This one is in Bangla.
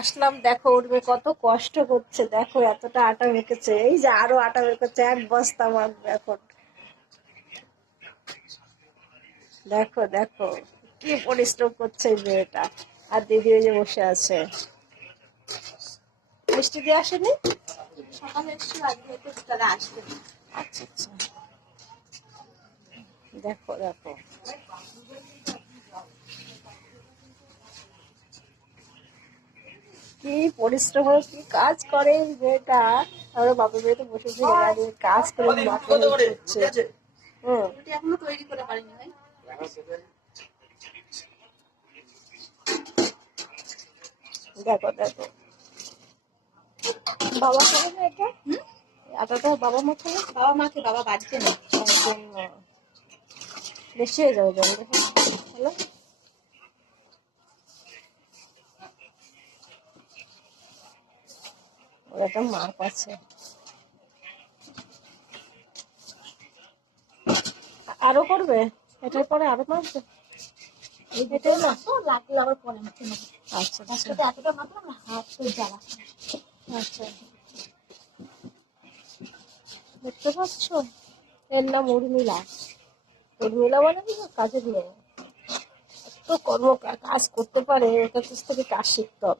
আসলাম, দেখো উর্মি কত কষ্ট করছে, দেখো এতটা আটা মেখেছে, এই যে আরো আটা বের করছে, এক বস্তা মাখবে এখন। দেখো দেখো কি পরিশ্রম করছে এই মেয়েটা। আর দিদি ওই যে বসে আছে। মিষ্টি দিয়ে আসেনি? সকালে এসেছিল, আজকে হয়তো বিকালে আসবে। আচ্ছা আচ্ছা, দেখো দেখো কি পরিশ্রম করে, কি কাজ করে এই মেয়েটা। আমরা বাপের বাড়িতে বসেছি, কাজ করে মাকে হেল্প করছে। হুম, রুটি এখনো তৈরি করে পারিনি ভাই। দেখো দেখো বাবা খাবে না এটা? আটাটা বাবা মা খাবে? বাবা মাকে, বাবা বাড়িতে নেই। তার জন্য বেশি হয়ে যাবে জল, দেখো হলো। ওর একটা মাপ আছে। আরো করবে? এটার পরে আরো মাপবে? এটাই না, লাগলে আবার পরে মাখে নেবো। আচ্ছা আচ্ছা কষ্টটা এতটা মাখলাম না, হাত তো জ্বালা। আচ্ছা, দেখতে পাচ্ছ, এর নাম উর্মিলা। উর্মিলা মানে কি কাজের মেয়ে, তো কর্ম কাজ করতে পারে, ওর কাছ থেকে কাজ শিখতে হবে।